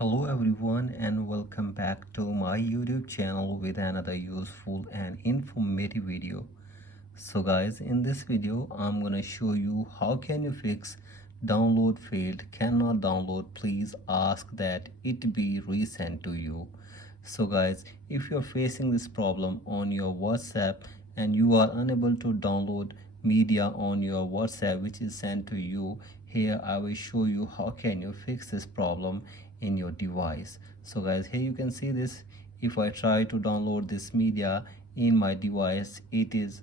Hello everyone and welcome back to my YouTube channel with another useful and informative video. So guys, in this video I'm gonna show you how can you fix download failed, cannot download, please ask that it be resent to you. So guys, if you're facing this problem on your WhatsApp and you are unable to download media on your WhatsApp which is sent to you, here I will show you how can you fix this problem in your device. So guys, here you can see this. If I try to download this media in my device, it is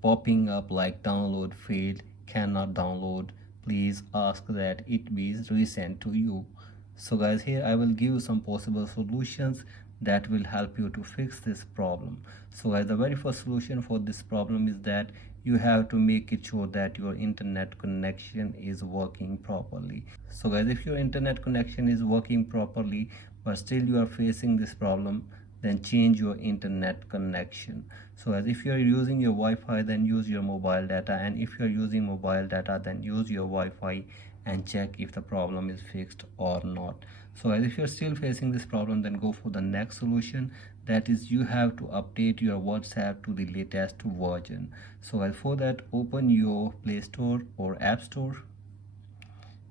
popping up like download failed, cannot download, please ask that it be resent to you. So guys, here I will give you some possible solutions that will help you to fix this problem. So guys, the very first solution for this problem is that you have to make it sure that your internet connection is working properly. So guys, if your internet connection is working properly but still you are facing this problem, then change your internet connection. So as if you are using your Wi-Fi, then use your mobile data, and if you are using mobile data, then use your Wi-Fi and check if the problem is fixed or not. So as if you're still facing this problem, then go for the next solution, that is you have to update your WhatsApp to the latest version. So as for that, open your Play Store or App Store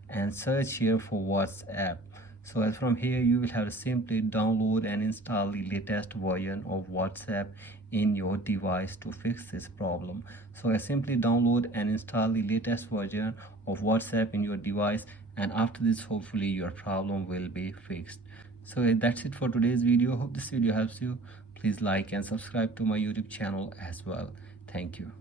and search here for WhatsApp. So as from here you will have to simply download and install the latest version of WhatsApp in your device to fix this problem. So I simply download and install the latest version of WhatsApp in your device, and after this hopefully your problem will be fixed. So that's it for today's video. Hope this video helps you. Please like and subscribe to my YouTube channel as well. Thank you.